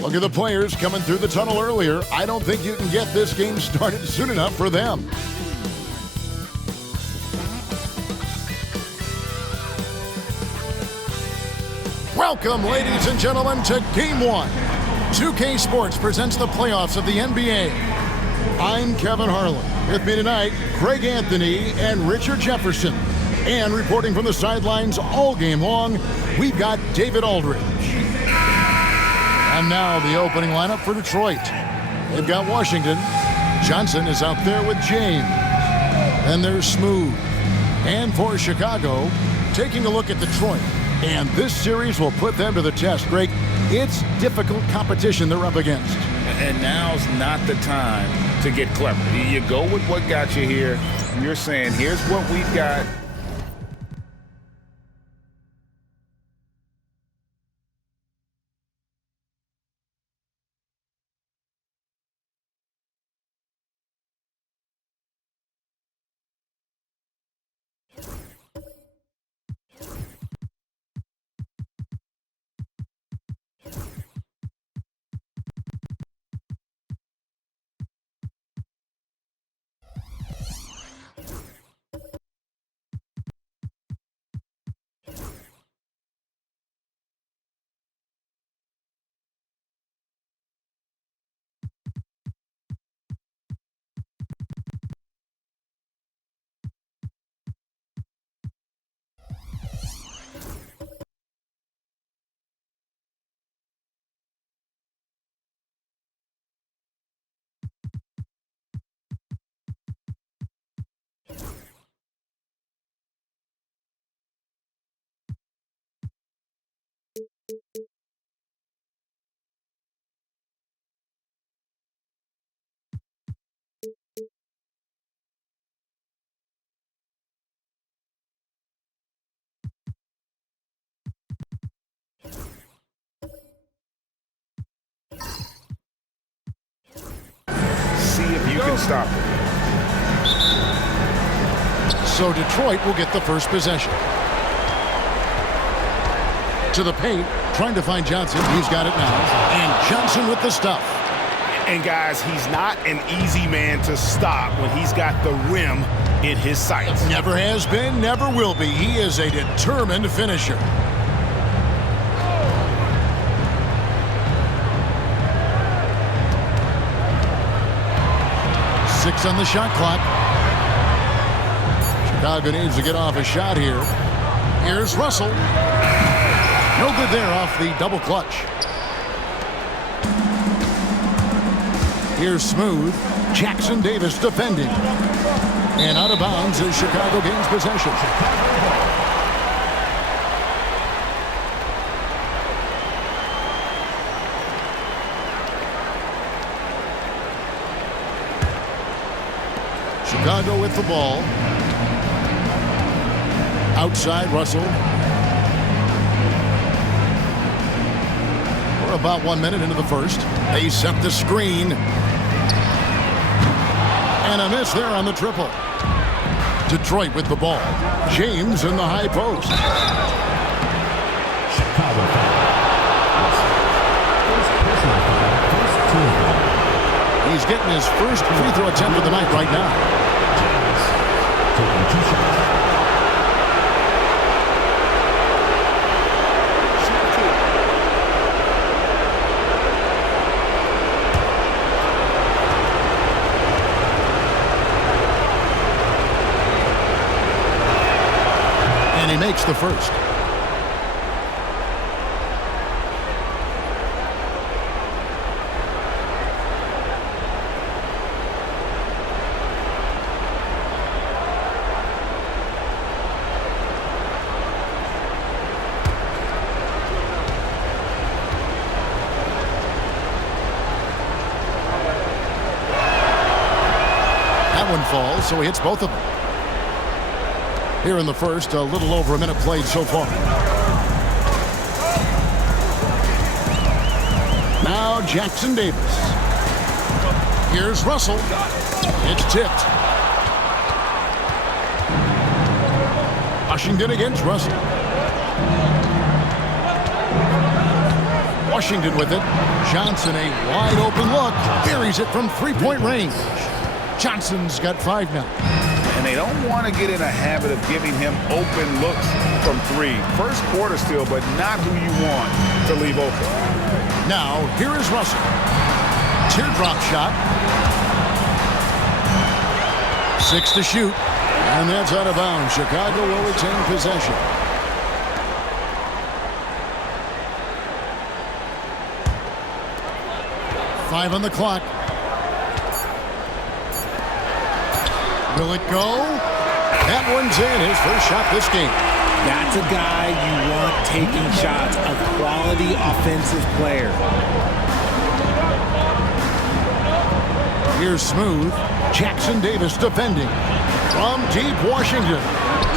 Look at the players coming through the tunnel earlier. I don't think you can get this game started soon enough for them. Welcome, ladies and gentlemen, to Game 1. 2K Sports presents the playoffs of the NBA. I'm Kevin Harlan. With me tonight, Craig Anthony and Richard Jefferson. And reporting from the sidelines all game long, we've got David Aldridge. And now the opening lineup for Detroit. They've got Washington. Johnson is out there with James. Then there's Smooth. And for Chicago, taking a look at Detroit. And this series will put them to the test, Greg. It's difficult competition they're up against. And now's not the time to get clever. You go with what got you here. You're saying, here's what we've got. See if you can stop it. So Detroit will get the first possession. To the paint, trying to find Johnson. He's got it now. And Johnson with the stuff. And guys, he's not an easy man to stop when he's got the rim in his sights. Never has been, never will be. He is a determined finisher. Six on the shot clock. Chicago needs to get off a shot here. Here's Russell. No good there off the double clutch. Here's Smooth. Jackson Davis defending. And out of bounds as Chicago gains possession. Chicago with the ball. Outside Russell. We're about 1 minute into the first. They set the screen. And a miss there on the triple. Detroit with the ball. James in the high post. Chicago foul. He's getting his first free throw attempt of the night right now. Taking 2 shots. And he makes the first. One falls, so he hits both of them. Here in the first, a little over a minute played so far. Now Jackson Davis. Here's Russell. It's tipped. Washington against Russell. Washington with it. Johnson, a wide open look. Buries it from three-point range. Johnson's got 5 now. And they don't want to get in a habit of giving him open looks from 3. First quarter still, but not who you want to leave open. Now, here is Russell. Teardrop shot. 6 to shoot. And that's out of bounds. Chicago will retain possession. Five on the clock. Will it go? That one's in. His first shot this game. That's a guy you want taking shots, a quality offensive player. Here's Smooth. Jackson Davis defending. From deep Washington.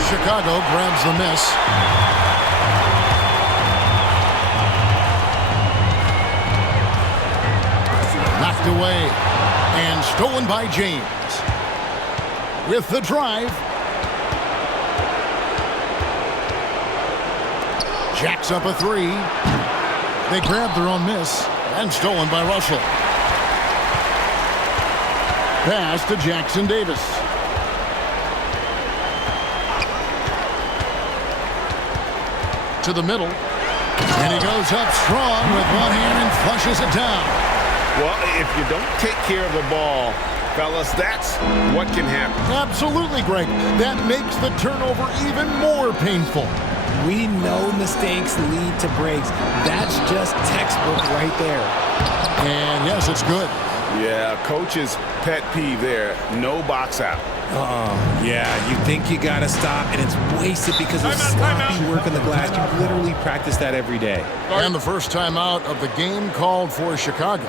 Chicago grabs the miss. Knocked away. And stolen by James. With the drive. Jacks up a 3. They grab their own miss. And stolen by Russell. Pass to Jackson Davis. To the middle. And he goes up strong with one hand and flushes it down. Well, if you don't take care of the ball, fellas, that's what can happen. Absolutely, Greg. That makes the turnover even more painful. We know mistakes lead to breaks. That's just textbook right there. And yes, it's good. Yeah, coach's pet peeve there. No box out. Yeah, you think you got to stop, and it's wasted because of sloppy work on the glass. You literally practice that every day. And the first time out of the game called for Chicago.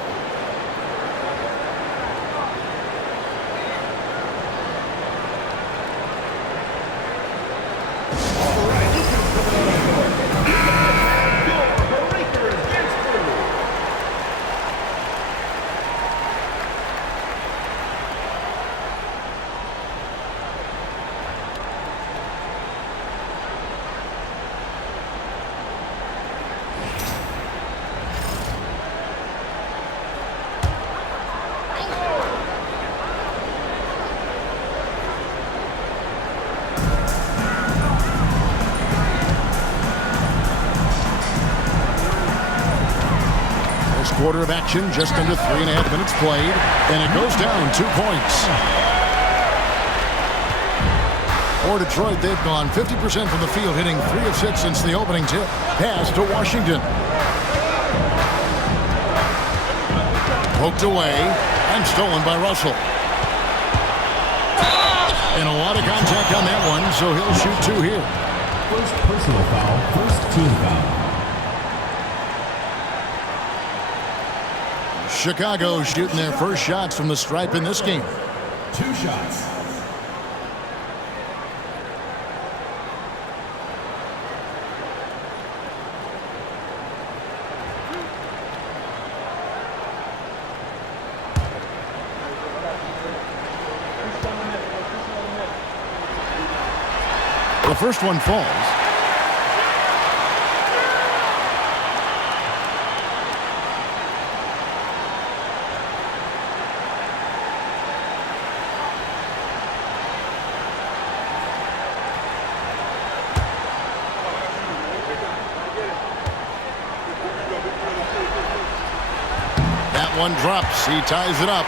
Quarter of action, just under 3.5 minutes played, and it goes down 2 points. For Detroit, they've gone 50% from the field, hitting 3 of 6 since the opening tip. Pass to Washington. Poked away and stolen by Russell. And a lot of contact on that one, so he'll shoot 2 here. First personal foul, first team foul. Chicago shooting their first shots from the stripe in this game. 2 shots. The first one falls. One drops. He ties it up.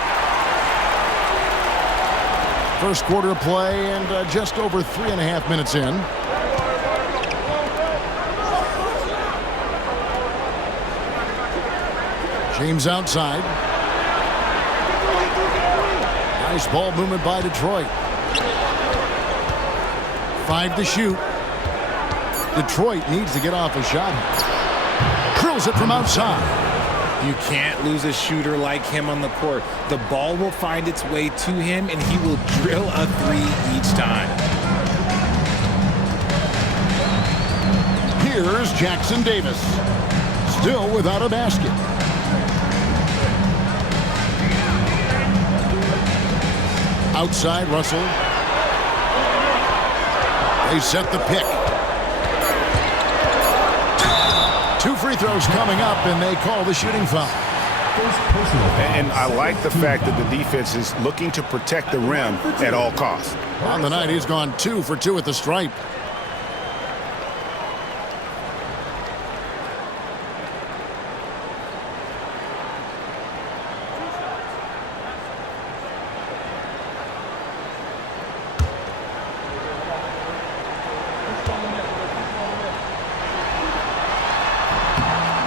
First quarter of play and just over 3.5 minutes in. James outside. Nice ball movement by Detroit. 5 to shoot. Detroit needs to get off a shot. Drills it from outside. You can't lose a shooter like him on the court. The ball will find its way to him, and he will drill a 3 each time. Here's Jackson Davis. Still without a basket. Outside, Russell. They set the pick. 2 free free throw's coming up, and they call the shooting foul. First personal foul. And I like the fact that the defense is looking to protect the rim at all costs. On the night, he's gone 2 for 2 at the stripe.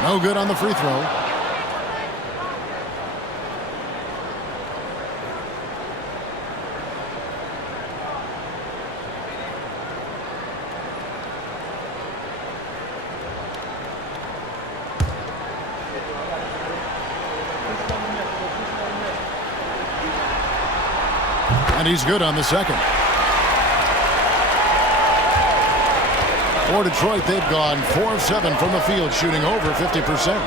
No good on the free throw. And he's good on the second. For Detroit, they've gone 4 of 7 from the field, shooting over 50%.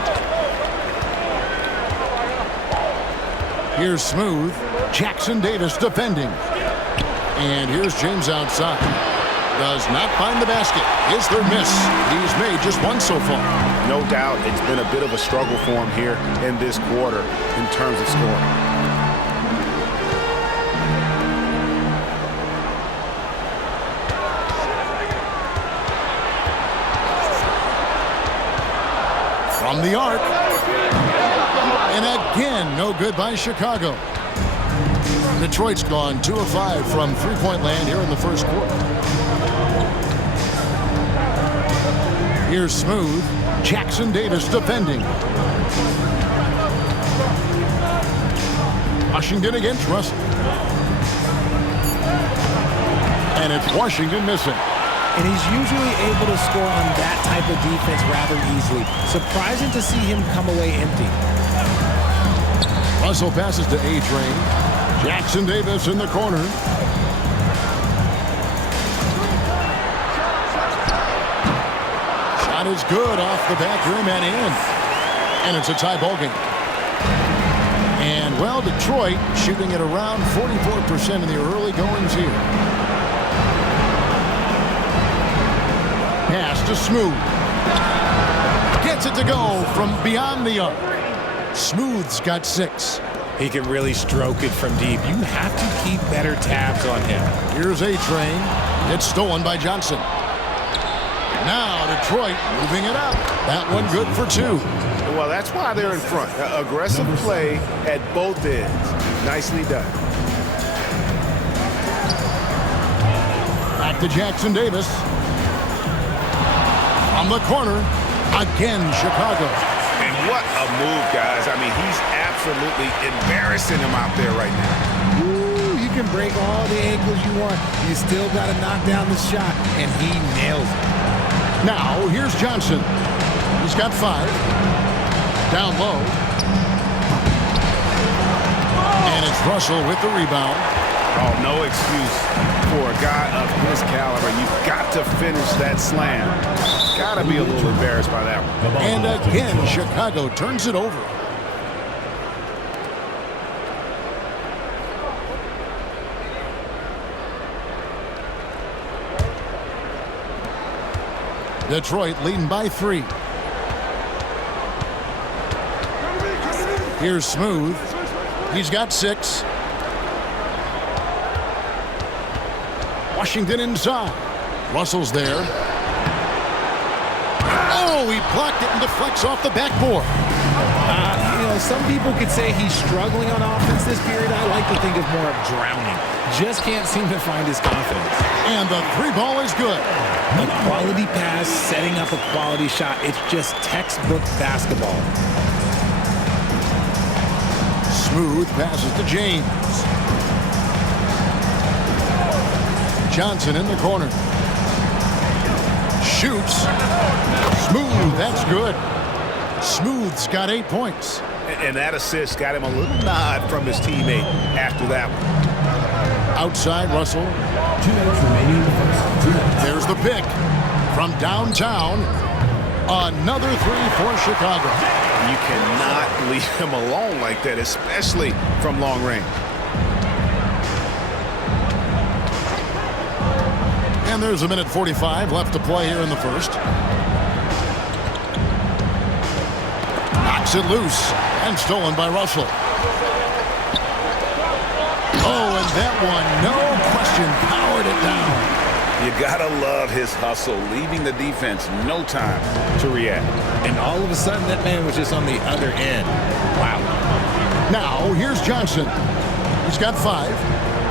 Here's Smooth. Jackson Davis defending. And here's James outside. Does not find the basket. His third miss. He's made just 1 so far. No doubt it's been a bit of a struggle for him here in this quarter in terms of scoring. From the arc. And again, no good by Chicago. Detroit's gone 2 of 5 from three-point land here in the first quarter. Here's Smooth. Jackson Davis defending. Washington against Russell. And it's Washington missing. And he's usually able to score on that type of defense rather easily. Surprising to see him come away empty. Russell passes to A-Train. Jackson Davis in the corner. Shot is good off the back rim and in. And it's a tie ball game. And, well, Detroit shooting at around 44% in the early goings here. Pass to Smooth. Gets it to go from beyond the arc. Smooth's got 6. He can really stroke it from deep. You have to keep better tabs on him. Here's A-Train. It's stolen by Johnson. Now Detroit moving it up. That one good for 2. Well, that's why they're in front. Aggressive play at both ends. Nicely done. Back to Jackson Davis. From the corner. Again, Chicago. And what a move, guys. I mean, he's absolutely embarrassing him out there right now. Ooh, you can break all the angles you want. You still got to knock down the shot, and he nails it. Now, here's Johnson. He's got 5. Down low. And it's Russell with the rebound. Oh, no excuse for a guy of his caliber. You've got to finish that slam. Got to be a little embarrassed by that one. And again, Chicago turns it over. Detroit leading by 3. Here's Smooth. He's got 6. Washington inside. Russell's there. Oh, he blocked it and deflects off the backboard. Some people could say he's struggling on offense this period. I like to think of more of drowning. Just can't seem to find his confidence. And the 3 ball is good. A quality pass, setting up a quality shot. It's just textbook basketball. Smooth passes to James. Johnson in the corner. Shoots. Smooth, that's good. Smooth's got 8 points. And that assist got him a little nod from his teammate after that one. Outside, Russell. 2 minutes remaining in the first. 2 minutes. There's the pick. From downtown, another 3 for Chicago. You cannot leave him alone like that, especially from long range. And there's a minute 45 left to play here in the first. Knocks it loose and stolen by Russell. Oh, and that one, no question, powered it down. You gotta love his hustle, leaving the defense no time to react. And all of a sudden, that man was just on the other end. Wow. Now, here's Johnson. He's got 5.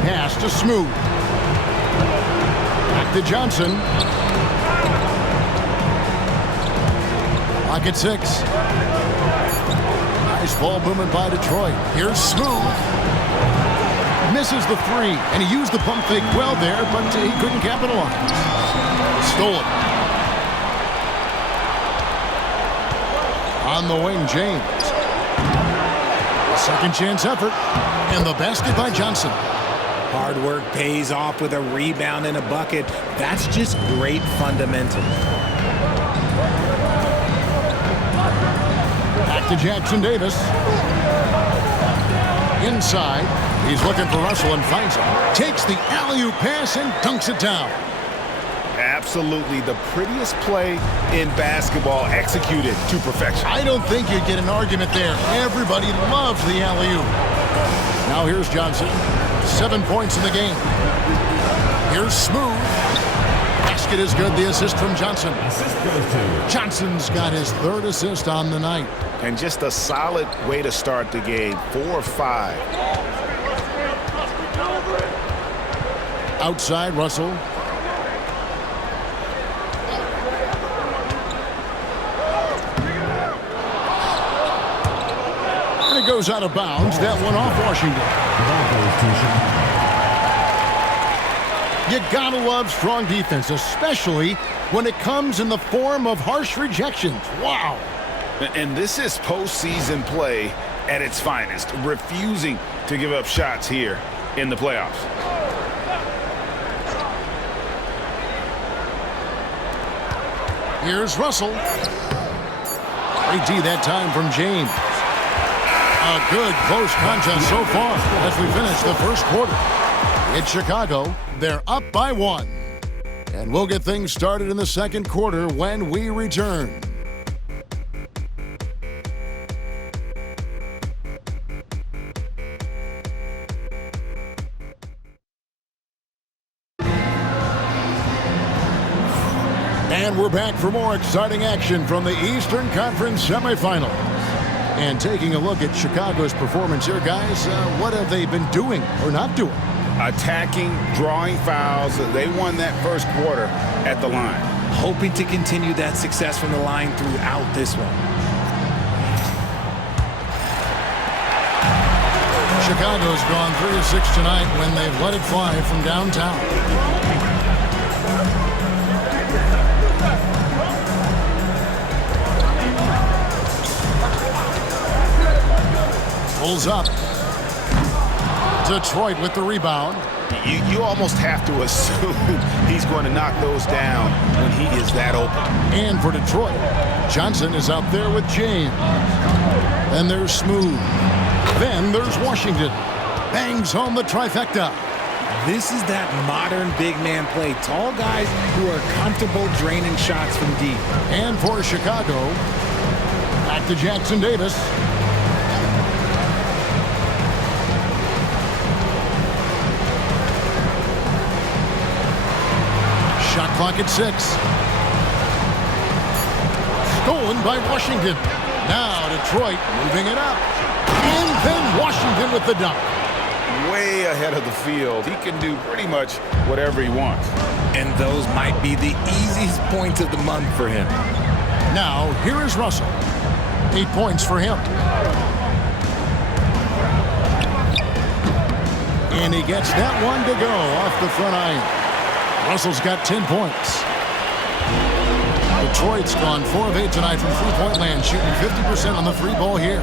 Pass to Smooth. Back to Johnson. Lock at 6. Nice ball movement by Detroit. Here's Smooth. Misses the 3, and he used the pump fake well there, but he couldn't capitalize. Stolen. On the wing, James. A second chance effort, and the basket by Johnson. Hard work pays off with a rebound and a bucket. That's just great fundamentals. Back to Jackson Davis. Inside. He's looking for Russell and finds him. Takes the alley-oop pass and dunks it down. Absolutely the prettiest play in basketball, executed to perfection. I don't think you'd get an argument there. Everybody loves the alley-oop. Now here's Johnson. 7 points in the game. Here's Smooth. Basket is good. The assist from Johnson. Assist goes to Johnson's got his 3rd assist on the night. And just a solid way to start the game. 4-5. Outside, Russell. And it goes out of bounds. That one off Washington. You gotta love strong defense, especially when it comes in the form of harsh rejections. Wow. And this is postseason play at its finest, refusing to give up shots here in the playoffs. Here's Russell. Great D that time from James. A good close contest so far as we finish the first quarter. It's Chicago. They're up by 1. And we'll get things started in the second quarter when we return. And we're back for more exciting action from the Eastern Conference semifinals. And taking a look at Chicago's performance here, guys, what have they been doing or not doing? Attacking, drawing fouls. They won that first quarter at the line. Hoping to continue that success from the line throughout this one. Chicago's gone 3 of 6 tonight when they've let it fly from downtown. Pulls up. Detroit with the rebound. You almost have to assume he's going to knock those down when he is that open. And for Detroit, Johnson is out there with James. Then there's Smooth. Then there's Washington. Bangs home the trifecta. This is that modern big man play. Tall guys who are comfortable draining shots from deep. And for Chicago, back to Jackson Davis. Shot clock at 6. Stolen by Washington. Now Detroit moving it up. And then Washington with the dunk. Way ahead of the field. He can do pretty much whatever he wants. And those might be the easiest points of the month for him. Now, here is Russell. 8 points for him. And he gets that one to go off the front iron. Russell's got 10 points. Detroit's gone 4 of 8 tonight from three-point land, shooting 50% on the free ball here.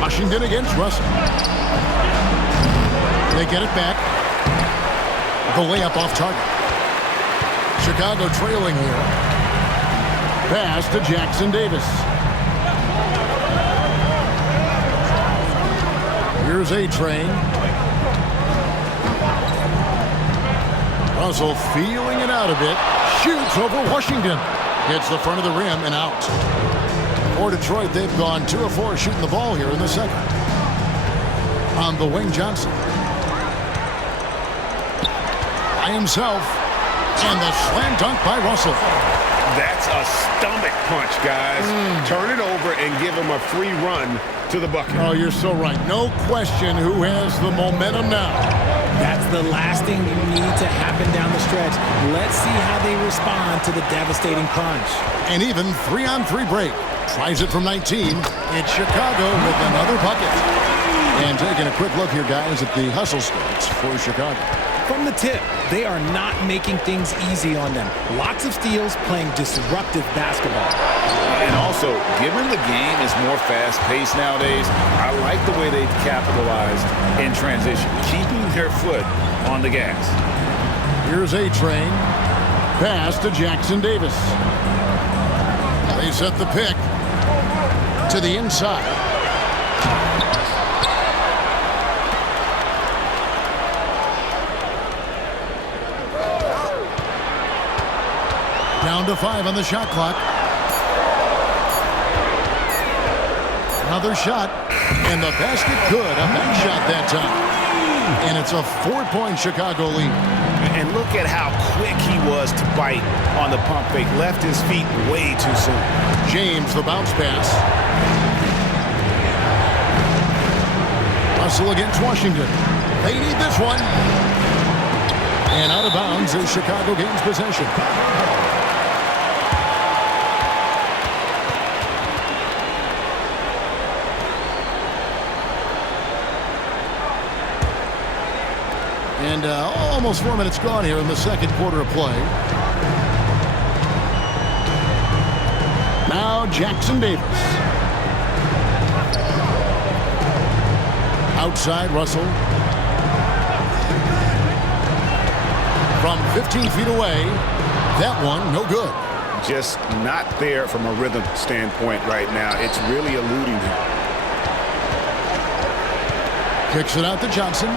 Washington against Russell. They get it back. The layup off target. Chicago trailing here. Pass to Jackson Davis. Here's A-Train. Russell feeling it out a bit. Shoots over Washington. Hits the front of the rim and out. For Detroit, they've gone 2 of 4 shooting the ball here in the second. On the wing, Johnson. By himself. And the slam dunk by Russell. That's a stomach punch, guys. Turn it over and give him a free run to the bucket. Oh, you're so right. No question who has the momentum now. That's the last thing you need to happen down the stretch. Let's see how they respond to the devastating punch. An even 3-on-3 break. Tries it from 19. It's Chicago with another bucket. And taking a quick look here, guys, at the hustle stats for Chicago. From the tip, they are not making things easy on them. Lots of steals, playing disruptive basketball. And also, given the game is more fast-paced nowadays, I like the way they've capitalized in transition, keeping their foot on the gas. Here's A-Train. Pass to Jackson Davis. They set the pick to the inside. Down to 5 on the shot clock. Another shot, and the basket good. A back shot that time. And it's a 4-point Chicago lead. And look at how quick he was to bite on the pump fake. Left his feet way too soon. James, the bounce pass. Russell against Washington. They need this one. And out of bounds as Chicago gains possession. And almost 4 minutes gone here in the second quarter of play. Now Jackson Davis. Outside Russell. From 15 feet away. That one, no good. Just not there from a rhythm standpoint right now. It's really eluding him. Kicks it out to Johnson.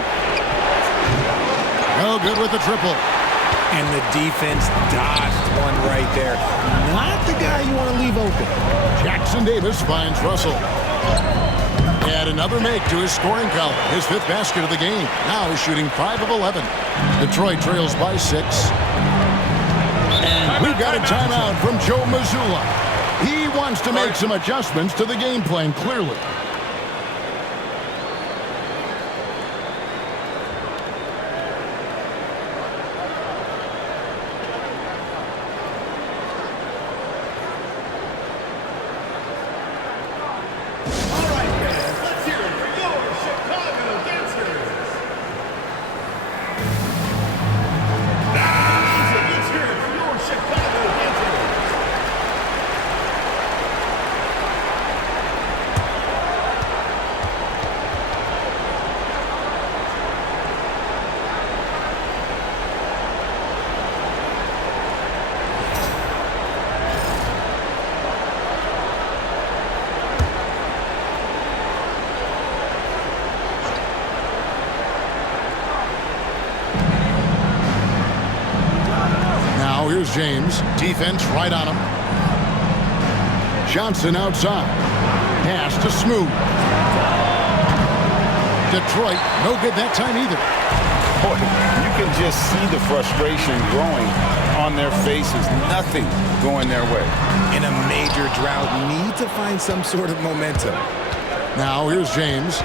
No good with the triple. And the defense dodged one right there. Not the guy you want to leave open. Jackson Davis finds Russell. Add another make to his scoring column. His 5th basket of the game. Now he's shooting 5 of 11. Detroit trails by 6. And we've got a timeout from Joe Mazzulla. He wants to make some adjustments to the game plan, clearly. Here's James. Defense right on him. Johnson outside. Pass to Smooth. Detroit, no good that time either. Boy, you can just see the frustration growing on their faces. Nothing going their way. In a major drought, need to find some sort of momentum. Now here's James.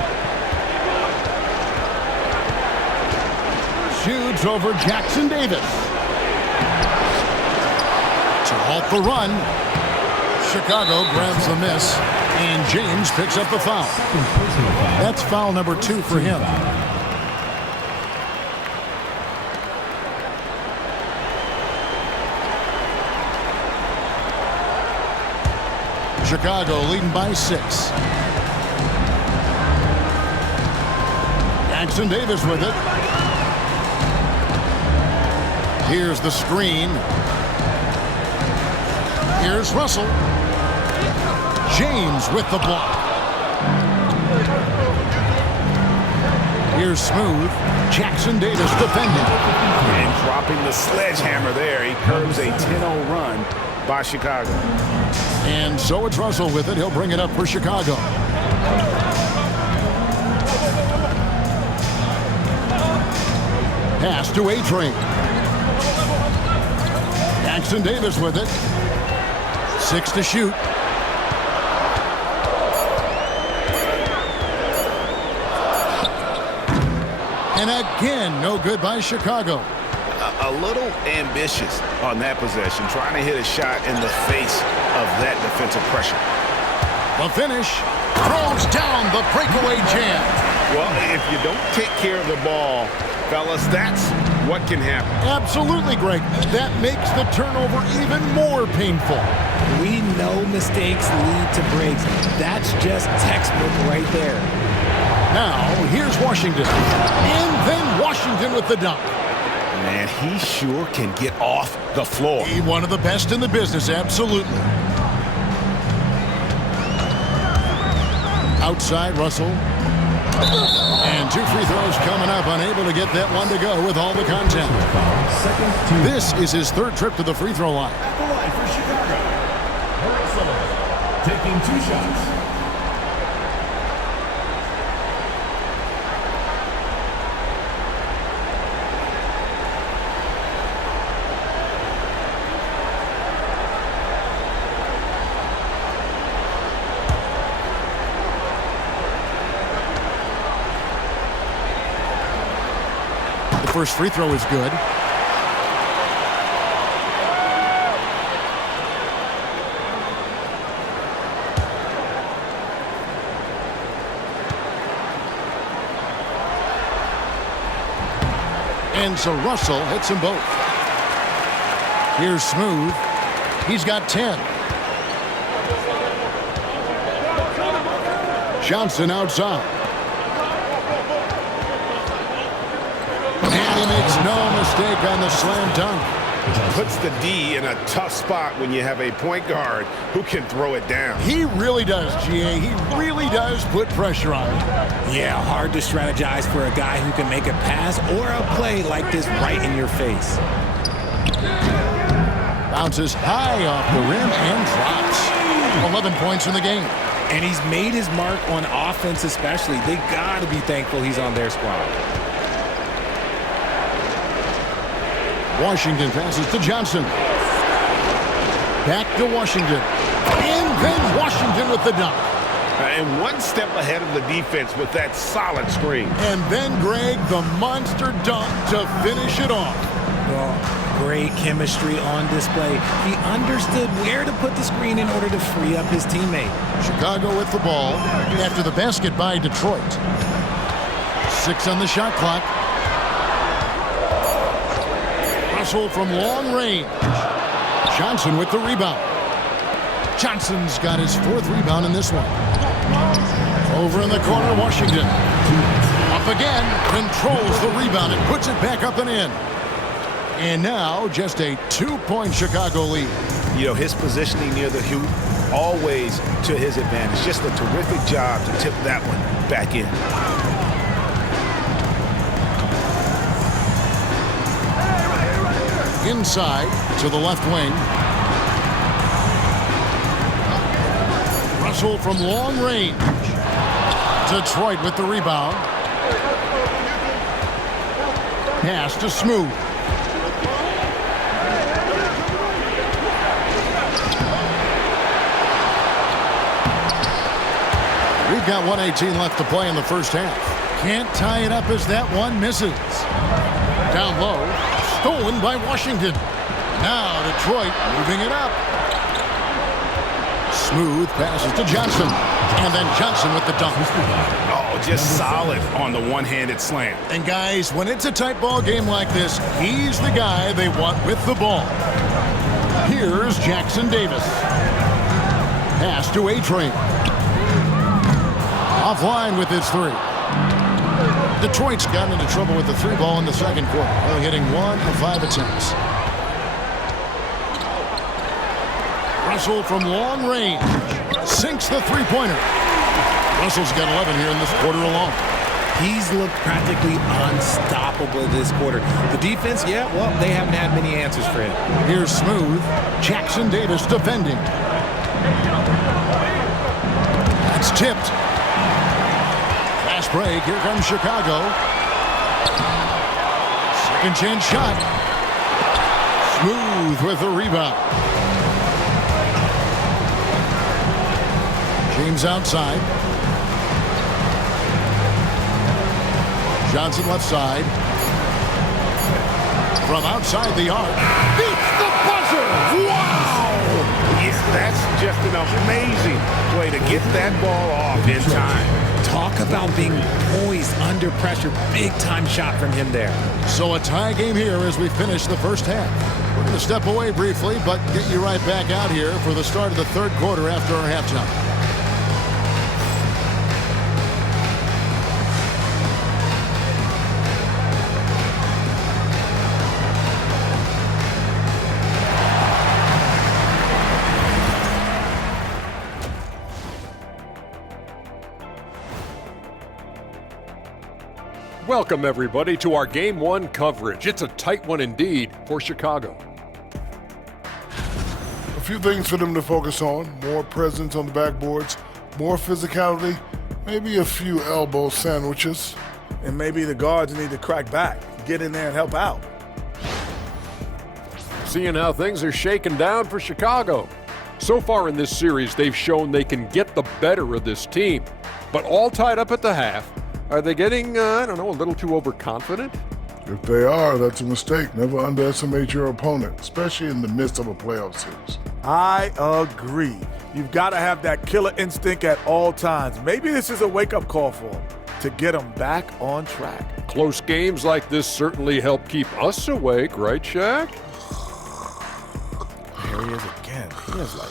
Shoots over Jackson Davis. To halt the run. Chicago grabs the miss, and James picks up the foul. That's foul number 2 for him. Chicago leading by 6. Jackson Davis with it. Here's the screen. Here's Russell. James with the block. Here's Smooth. Jackson Davis defending. And dropping the sledgehammer there. He curbs a 10-0 run by Chicago. And so it's Russell with it. He'll bring it up for Chicago. Pass to A-Train. Jackson Davis with it. 6 to shoot. And again, no good by Chicago. A little ambitious on that possession, trying to hit a shot in the face of that defensive pressure. The finish, throws down the breakaway jam. Well, if you don't take care of the ball, fellas, that's what can happen. Absolutely, Greg. That makes the turnover even more painful. We know mistakes lead to breaks. That's just textbook right there. Now, here's Washington. And then Washington with the dunk. Man, he sure can get off the floor. He's one of the best in the business, absolutely. Outside, Russell. And 2 free throws coming up, unable to get that one to go with all the contact. This is his 3rd trip to the free throw line. At the line for Chicago, Russell, taking 2 shots. First free throw is good. And so Russell hits them both. Here's Smooth. He's got 10. Johnson outside. And he makes no mistake on the slam dunk. Puts the D in a tough spot when you have a point guard who can throw it down. He really does, GA. He really does put pressure on him. Yeah, hard to strategize for a guy who can make a pass or a play like this right in your face. Bounces high off the rim and drops. 11 points in the game. And he's made his mark on offense especially. They got to be thankful he's on their squad. Washington passes to Johnson. Back to Washington. And then Washington with the dunk. And one step ahead of the defense with that solid screen. And then, Greg, the monster dunk to finish it off. Well, great chemistry on display. He understood where to put the screen in order to free up his teammate. Chicago with the ball after the basket by Detroit. 6 on the shot clock. Russell from long range. Johnson with the rebound. Johnson's got his 4th rebound in this one. Over in the corner, Washington. Up again, controls the rebound and puts it back up and in. And now just a 2-point Chicago lead. You know, his positioning near the hoop, always to his advantage. Just a terrific job to tip that one back in. Inside to the left wing. Russell from long range. Detroit with the rebound. Pass to Smooth. We've got 1:18 left to play in the first half. Can't tie it up as that one misses. Down low. Stolen by Washington. Now Detroit moving it up. Smooth passes to Johnson. And then Johnson with the dunk. Oh, just solid on the one-handed slam. And guys, when it's a tight ball game like this, he's the guy they want with the ball. Here's Jackson Davis. Pass to A-Train. Offline with his 3. Detroit's gotten into trouble with the 3 ball in the second quarter. They're hitting 1 of 5 attempts. Russell from long range sinks the 3-pointer. Russell's got 11 here in this quarter alone. He's looked practically unstoppable this quarter. The defense, yeah, well, they haven't had many answers for him. Here's Smooth. Jackson Davis defending. That's tipped. Fast break. Here comes Chicago. Second chance shot. Smooth with the rebound. James outside. Johnson left side. From outside the arc. Beats the buzzer! Wow! Yes, that's just an amazing way to get that ball off in time. Talk about being poised under pressure. Big time shot from him there. So a tie game here as we finish the first half. We're going to step away briefly, but get you right back out here for the start of the third quarter after our halftime. Welcome, everybody, to our Game 1 coverage. It's a tight one indeed for Chicago. A few things for them to focus on. More presence on the backboards, more physicality, maybe a few elbow sandwiches. And maybe the guards need to crack back, get in there and help out. Seeing how things are shaking down for Chicago. So far in this series, they've shown they can get the better of this team. But all tied up at the half. Are they getting, I don't know, a little too overconfident? If they are, that's a mistake. Never underestimate your opponent, especially in the midst of a playoff series. I agree. You've got to have that killer instinct at all times. Maybe this is a wake-up call for them to get them back on track. Close games like this certainly help keep us awake, right, Shaq? There he is again. He is like,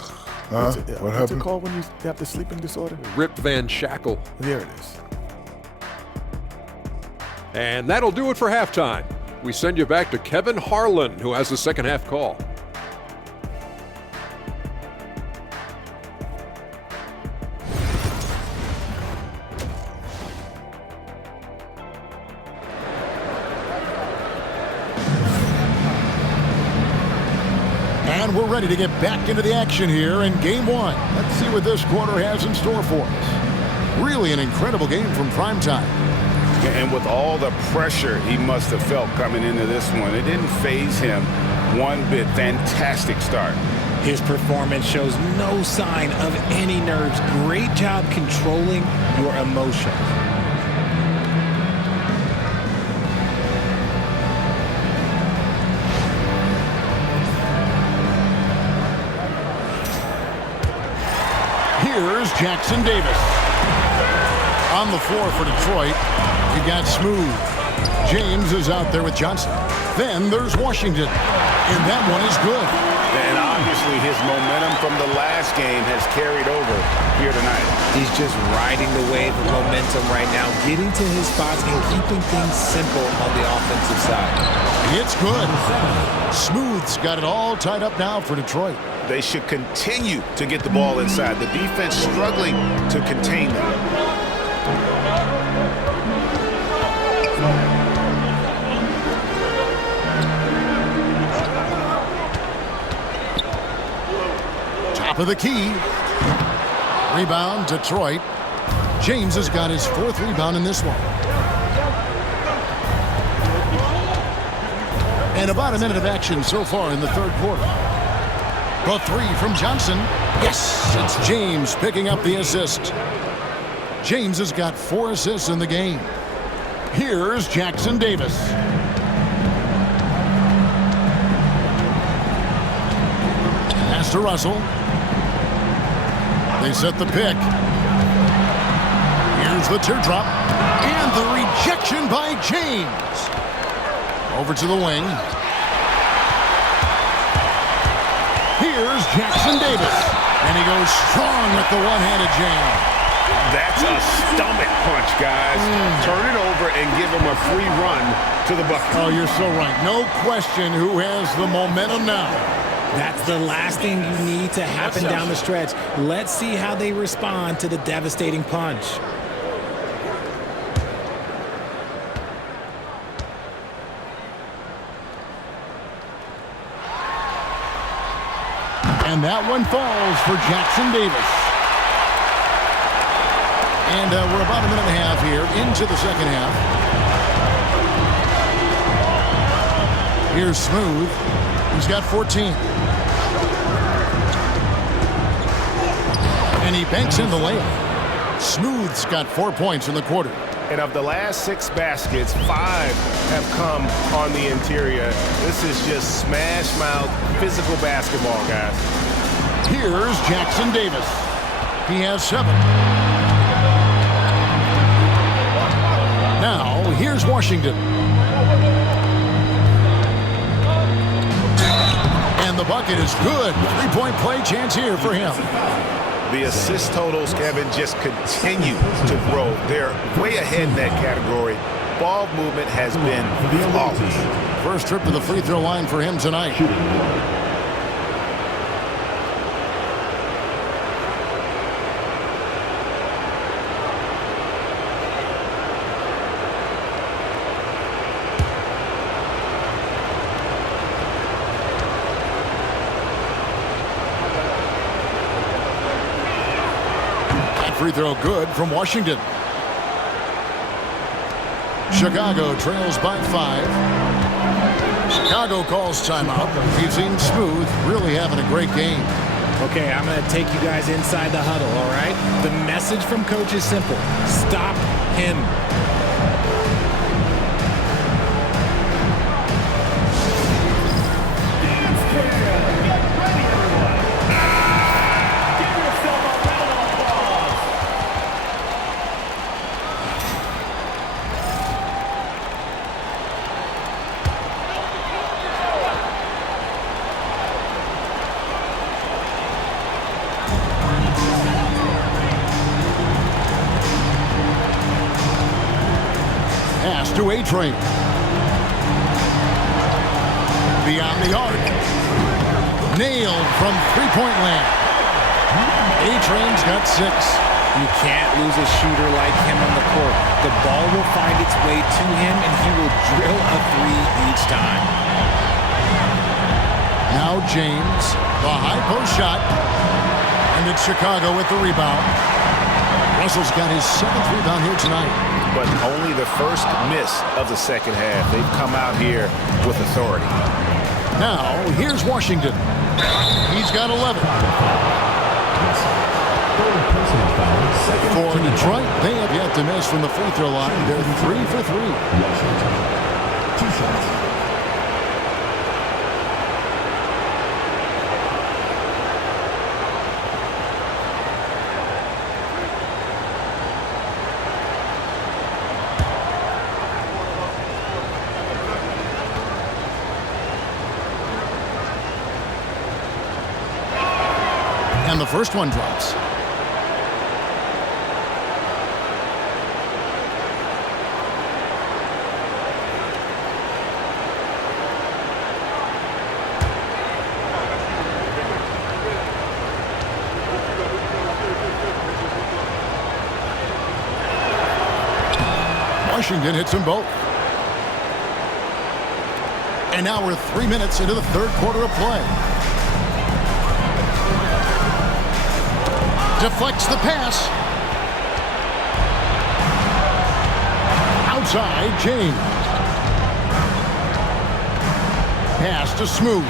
What what's happened? it called when you have the sleeping disorder? Rip Van Shackle. There it is. And that'll do it for halftime. We send you back to Kevin Harlan, who has the second half call. And we're ready to get back into the action here in Game 1. Let's see what this quarter has in store for us. Really an incredible game from primetime. And with all the pressure he must have felt coming into this one, it didn't faze him one bit. Fantastic start. His performance shows no sign of any nerves. Great job controlling your emotions. Here's Jackson Davis. On the floor for Detroit, you got Smooth. James is out there with Johnson. Then there's Washington. And that one is good. And obviously his momentum from the last game has carried over here tonight. He's just riding the wave of momentum right now, getting to his spots and keeping things simple on the offensive side. It's good. Smooth's got it all tied up now for Detroit. They should continue to get the ball inside. The defense struggling to contain them. Top of the key. Rebound, Detroit. James has got his fourth rebound in this one. And about a minute of action so far in the third quarter. The three from Johnson. Yes, it's James picking up the assist. James has got 4 assists in the game. Here's Jackson Davis. Pass to Russell. They set the pick. Here's the teardrop. And the rejection by James. Over to the wing. Here's Jackson Davis. And he goes strong with the one-handed jam. That's a stomach punch, guys. Turn it over and give him a free run to the bucket. Oh, you're so right. No question who has the momentum now. That's the last thing you need to happen down the stretch. Let's see how they respond to the devastating punch. And that one falls for Jackson Davis. And we're about a minute and a half here into the second half. Here's Smooth. He's got 14. And he banks in the layup. Smooth's got 4 points in the quarter. And of the last 6 baskets, 5 have come on the interior. This is just smash mouth physical basketball, guys. Here's Jackson Davis. He has 7. Now, here's Washington. And the bucket is good. 3-point play chance here for him. The assist totals, Kevin, just continue to grow. They're way ahead in that category. Ball movement has been flawless. First trip to the free throw line for him tonight. Free throw good from Washington. Chicago trails by 5. Chicago calls timeout. He's seen Smooth really having a great game. Okay, I'm going to take you guys inside the huddle, all right? The message from coach is simple. Stop him. To A-Train. Beyond the arc. Nailed from three-point land. A-Train's got 6. You can't lose a shooter like him on the court. The ball will find its way to him, and he will drill a 3 each time. Now James, the high post shot. And it's Chicago with the rebound. Russell's got his 7th rebound here tonight. But only the first miss of the second half. They've come out here with authority. Now, here's Washington. He's got 11. For Detroit, they have yet to miss from the free throw line. They're 3 for 3. Washington. 2 shots. And the first one drops. Washington hits them both. And now we're 3 minutes into the third quarter of play. Deflects the pass. Outside, James. Pass to Smooth.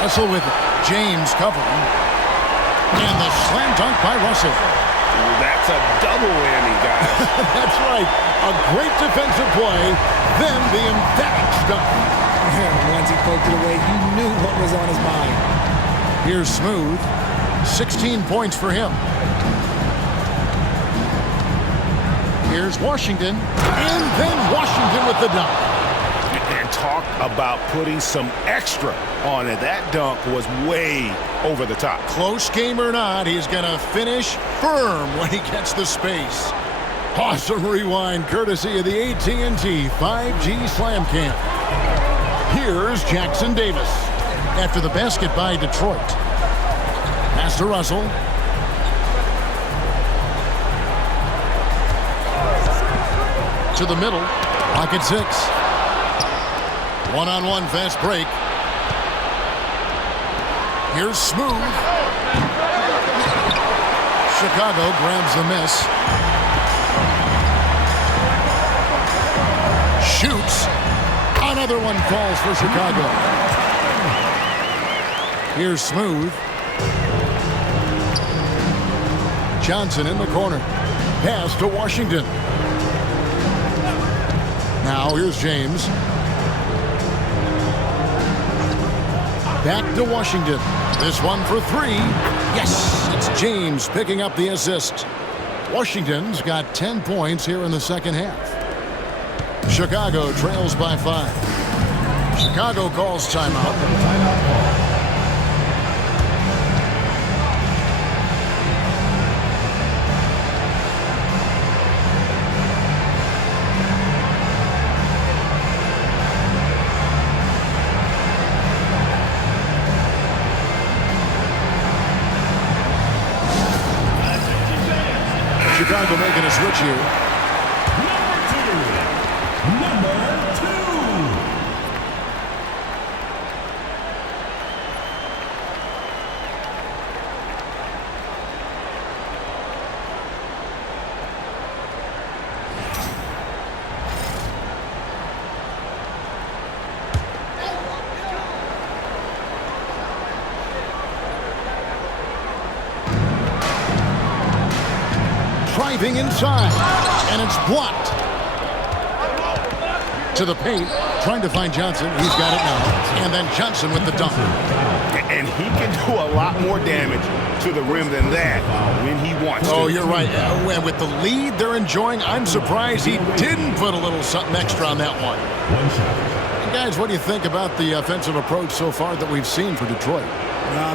Russell with it. James covering. And the slam dunk by Russell. That's a double whammy, guys. That's right. A great defensive play, then the emphatic dunk. Once he poked it away, you knew what was on his mind. Here's Smooth. 16 points for him. Here's Washington. And then Washington with the dunk. And talk about putting some extra on it. That dunk was way over the top. Close game or not, he's going to finish firm when he gets the space. Awesome rewind courtesy of the AT&T 5G Slam Cam. Here's Jackson Davis. After the basket by Detroit. Pass to Russell. To the middle. Pocket 6. One-on-one fast break. Here's Smooth. Chicago grabs the miss. Shoots. Another one falls for Chicago. Here's Smooth. Johnson in the corner. Pass to Washington. Now here's James. Back to Washington. This one for three. Yes, it's James picking up the assist. Washington's got 10 points here in the second half. Chicago trails by 5. Chicago calls timeout. Chicago making a switch here. Number two. Driving inside, and it's blocked. To the paint, trying to find Johnson. He's got it now. And then Johnson with the dunk. And he can do a lot more damage to the rim than that when he wants to. Oh, you're right. And with the lead they're enjoying, I'm surprised he didn't put a little something extra on that one. And guys, what do you think about the offensive approach so far that we've seen for Detroit?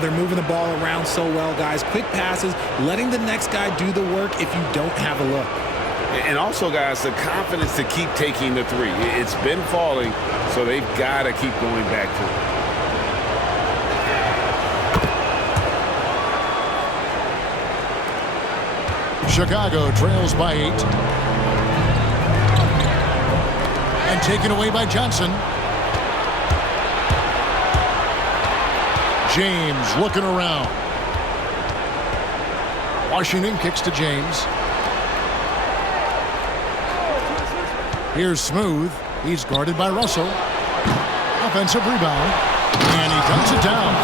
They're moving the ball around so well, guys. Quick passes, letting the next guy do the work if you don't have a look. And also, guys, the confidence to keep taking the three. It's been falling, so they've got to keep going back to it. Chicago trails by 8. And taken away by Johnson. James looking around. Washington kicks to James. Here's Smooth. He's guarded by Russell. Offensive rebound. And he dunks it down.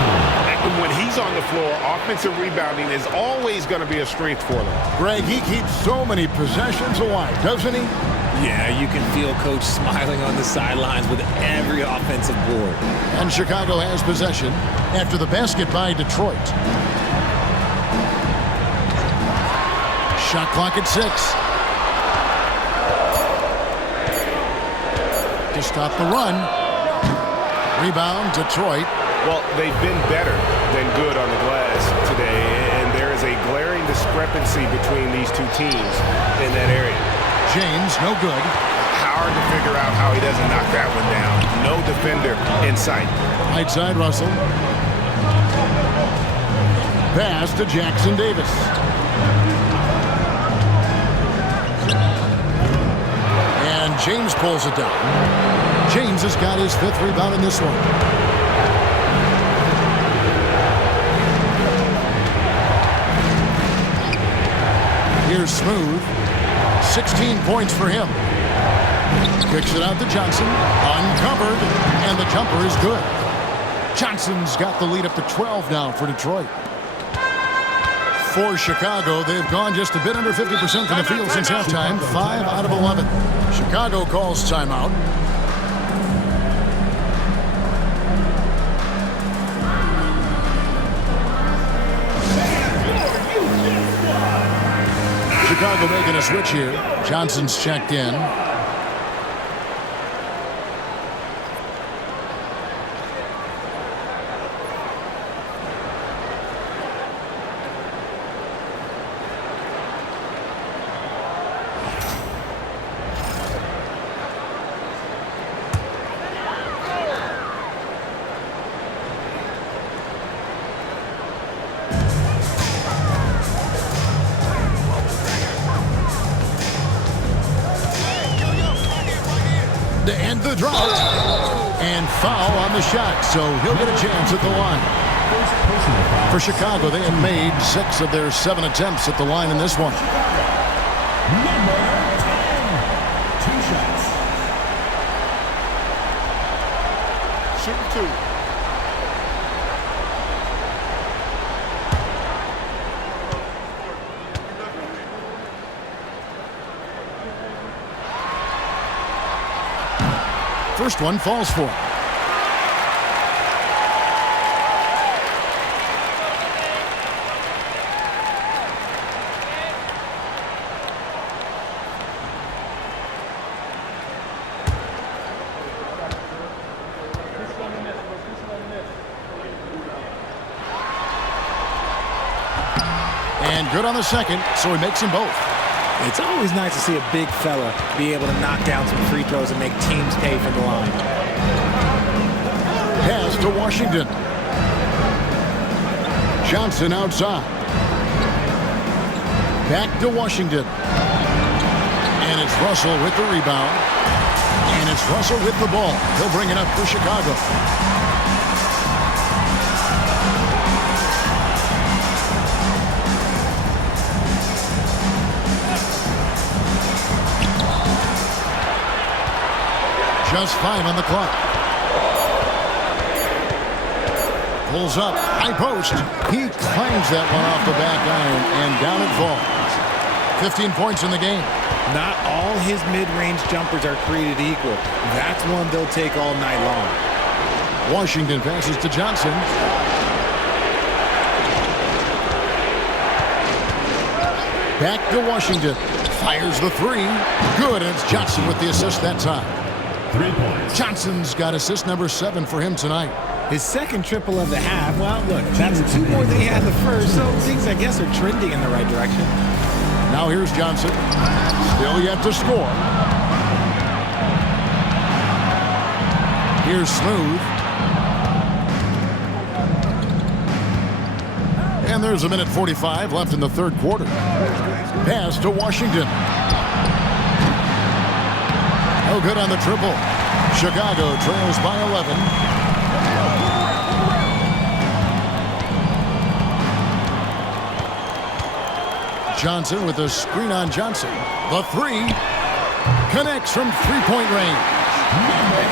When he's on the floor, offensive rebounding is always going to be a strength for them. Greg, he keeps so many possessions alive, doesn't he? Yeah, you can feel Coach smiling on the sidelines with every offensive board. And Chicago has possession after the basket by Detroit. Shot clock at 6. To stop the run. Rebound, Detroit. Well, they've been better than good on the glass today, and there is a glaring discrepancy between these two teams in that area. James, no good. Hard to figure out how he doesn't knock that one down. No defender in sight. Right side, Russell. Pass to Jackson Davis. And James pulls it down. James has got his 5th rebound in this one. Here's Smooth. 16 points for him. Kicks it out to Johnson. Uncovered. And the jumper is good. Johnson's got the lead up to 12 now for Detroit. For Chicago, they've gone just a bit under 50% from the field since halftime. 5 out of 11. Chicago calls timeout. Chicago making a switch here. Johnson's checked in. To end the drought. And foul on the shot, so he'll get a chance at the line. For Chicago, they had made 6 of their 7 attempts at the line in this one. Number 10. 2 shots. Shooting 2. First one falls for him. And good on the second, so he makes them both. It's always nice to see a big fella be able to knock down some free throws and make teams pay for the line. Pass to Washington. Johnson outside. Back to Washington. And it's Russell with the rebound. And it's Russell with the ball. He'll bring it up for Chicago. Just 5 on the clock. Pulls up, high post. He claims that one off the back iron, and down it falls. 15 points in the game. Not all his mid-range jumpers are created equal. That's one they'll take all night long. Washington passes to Johnson. Back to Washington. Fires the 3. Good, and it's Johnson with the assist that time. 3 points. Johnson's got assist number 7 for him tonight. His second triple of the half, well, look, that's 2 more than he had the first, so things, I guess, are trending in the right direction. Now here's Johnson. Still yet to score. Here's Smooth. And there's a minute 45 left in the third quarter. Pass to Washington. No good on the triple. Chicago trails by 11. Johnson with a screen on Johnson. The 3 connects from three-point range.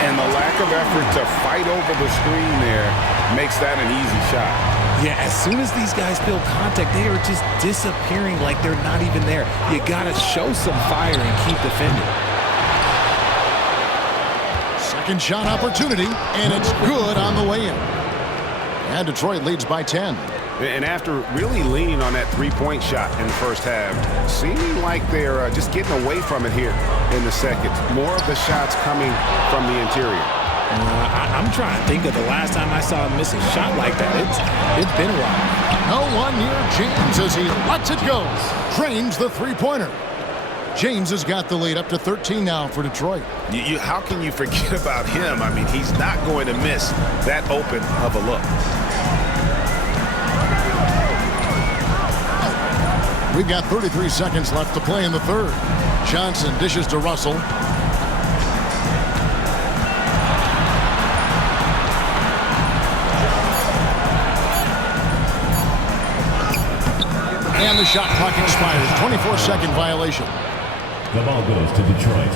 And the lack of effort to fight over the screen there makes that an easy shot. Yeah, as soon as these guys feel contact, they are just disappearing like they're not even there. You got to show some fire and keep defending. Second shot opportunity, and it's good on the way in. And Detroit leads by 10. And after really leaning on that three-point shot in the first half, seeming like they're just getting away from it here in the second. More of the shots coming from the interior. I'm trying to think of the last time I saw him miss a shot like that. It's been a while. No one near James as he lets it go. Drains the three-pointer. James has got the lead up to 13 now for Detroit. How can you forget about him? I mean, he's not going to miss that open of a look. We've got 33 seconds left to play in the third. Johnson dishes to Russell. And the shot clock expires. 24-second violation. The ball goes to Detroit.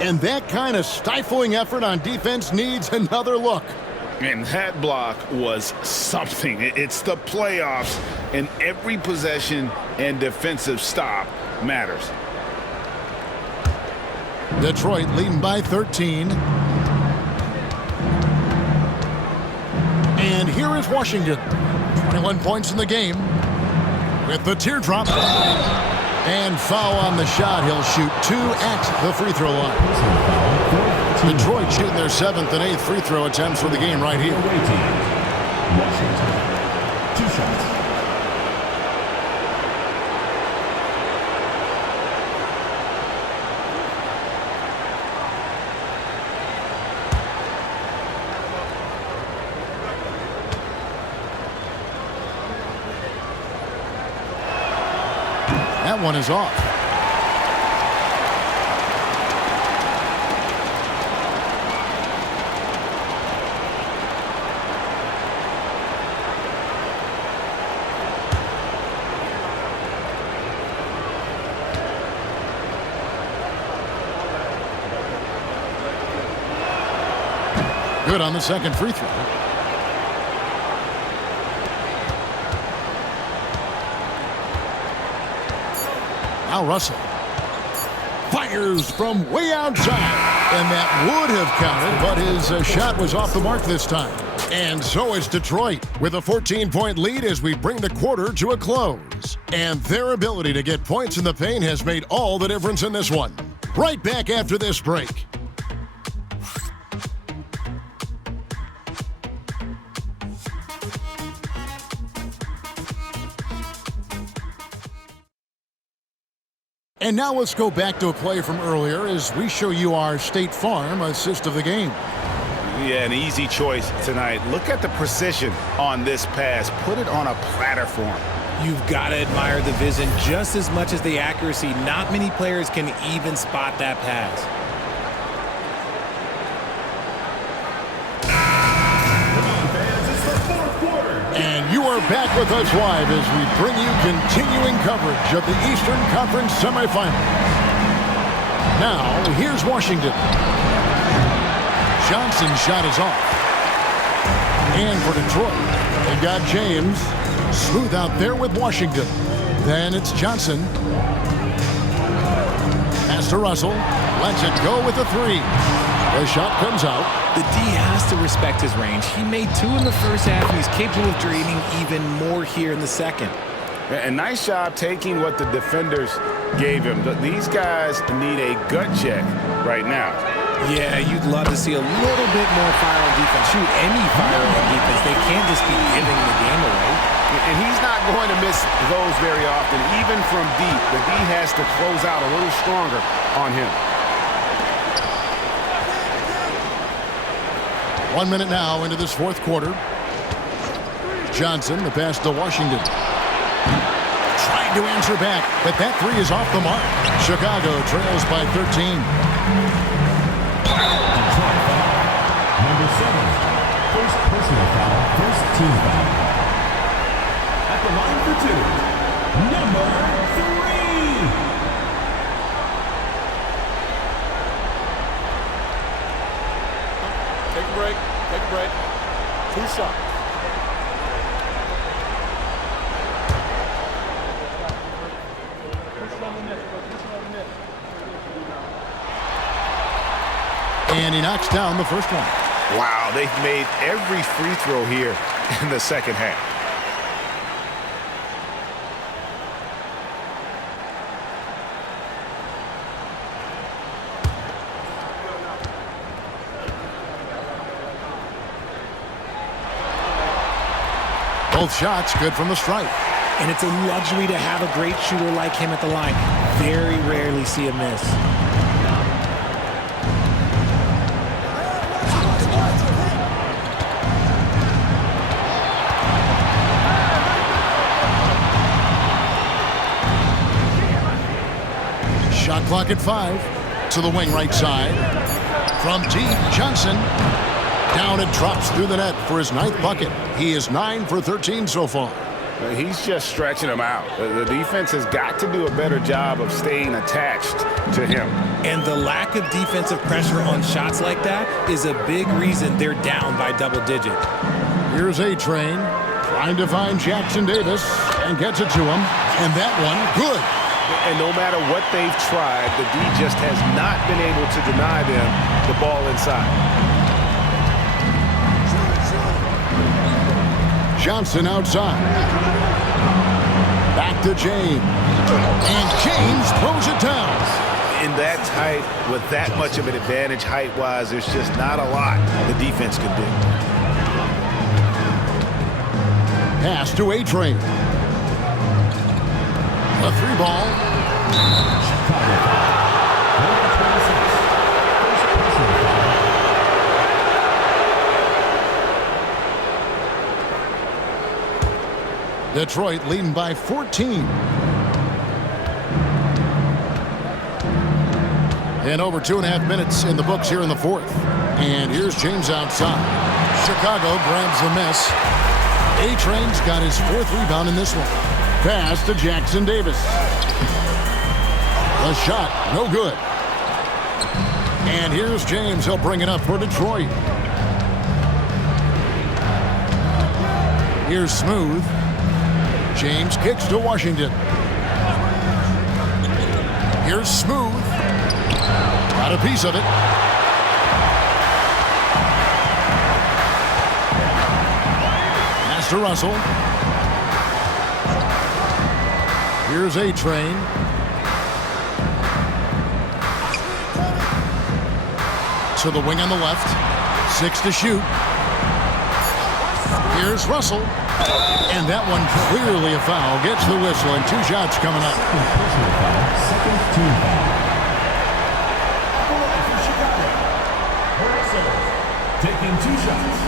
And that kind of stifling effort on defense needs another look. And that block was something. It's the playoffs, and every possession and defensive stop matters. Detroit leading by 13. And here is Washington. 21 points in the game. With the teardrop. And foul on the shot. He'll shoot 2 at the free throw line. Detroit shooting their 7th and 8th free throw attempts for the game right here. Washington. 2 shots. That one is off. Good on the second free throw. Now Russell fires from way outside. And that would have counted, but his shot was off the mark this time. And so is Detroit with a 14-point lead as we bring the quarter to a close. And their ability to get points in the paint has made all the difference in this one. Right back after this break. And now let's go back to a play from earlier as we show you our State Farm assist of the game. Yeah, an easy choice tonight. Look at the precision on this pass. Put it on a platter for him. You've got to admire the vision just as much as the accuracy. Not many players can even spot that pass. And you are back with us live as we bring you continuing coverage of the Eastern Conference semifinals. Now, here's Washington. Johnson's shot is off. And for Detroit, they've got James. Smooth out there with Washington. Then it's Johnson. Pass to Russell. Lets it go with a three. The shot comes out. The D has to respect his range. He made 2 in the first half, and he's capable of draining even more here in the second. And nice job taking what the defenders gave him. These guys need a gut check right now. Yeah, you'd love to see a little bit more fire on defense. Shoot, any fire on defense. They can't just be giving the game away. And he's not going to miss those very often, even from deep. The D has to close out a little stronger on him. 1 minute now into this fourth quarter. Johnson, the pass to Washington. Trying to answer back, but that three is off the mark. Chicago trails by 13. Number 7. First personal foul, first team foul. At the line for 2. Number 3. Take a break. Take a break. 2 shots. And he knocks down the first one. Wow, they've made every free throw here in the second half. Both shots good from the stripe. And it's a luxury to have a great shooter like him at the line. Very rarely see a miss. Shot clock at 5. To the wing right side. From deep, Johnson. Down it drops through the net for his 9th bucket. He is 9 for 13 so far. He's just stretching him out. The defense has got to do a better job of staying attached to him. And the lack of defensive pressure on shots like that is a big reason they're down by double digit. Here's A-Train trying to find Jackson Davis and gets it to him. And that one, good. And no matter what they've tried, the D just has not been able to deny them the ball inside. Johnson outside. Back to James. And James throws it down. In that tight, with that much of an advantage height-wise, there's just not a lot the defense can do. Pass to A-Train. A 3 ball. Detroit leading by 14. And over 2.5 minutes in the books here in the fourth. And here's James outside. Chicago grabs the miss. A-Train's got his 4th rebound in this one. Pass to Jackson Davis. The shot, no good. And here's James. He'll bring it up for Detroit. Here's Smooth. James kicks to Washington. Here's Smooth. Got a piece of it. Pass to Russell. Here's A-Train. To the wing on the left. 6 to shoot. Here's Russell. And that one clearly a foul. Gets the whistle and 2 shots coming up. Personal foul, second team foul. For Chicago, Russell taking 2 shots.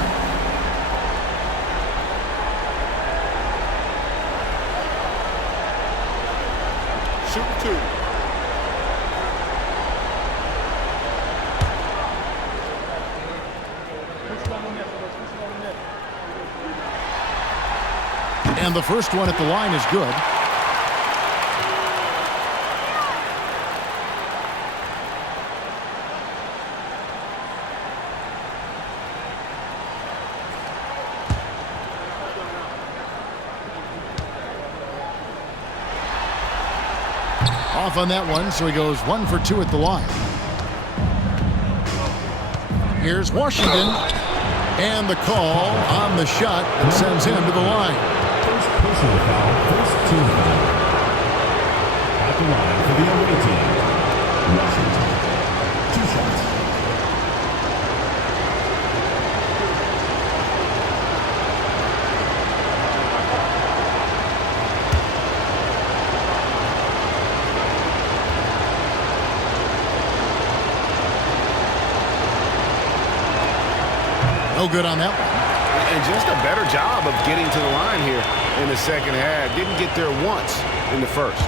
Shooting 2. And the first one at the line is good. Off on that one, so he goes 1 for 2 at the line. Here's Washington. And the call on the shot that sends him to the line. First personal foul, first team foul. At the line for the away team, Washington. 2 shots. No good on that one. And just a better job of getting to the line here in the second half. Didn't get there once in the first.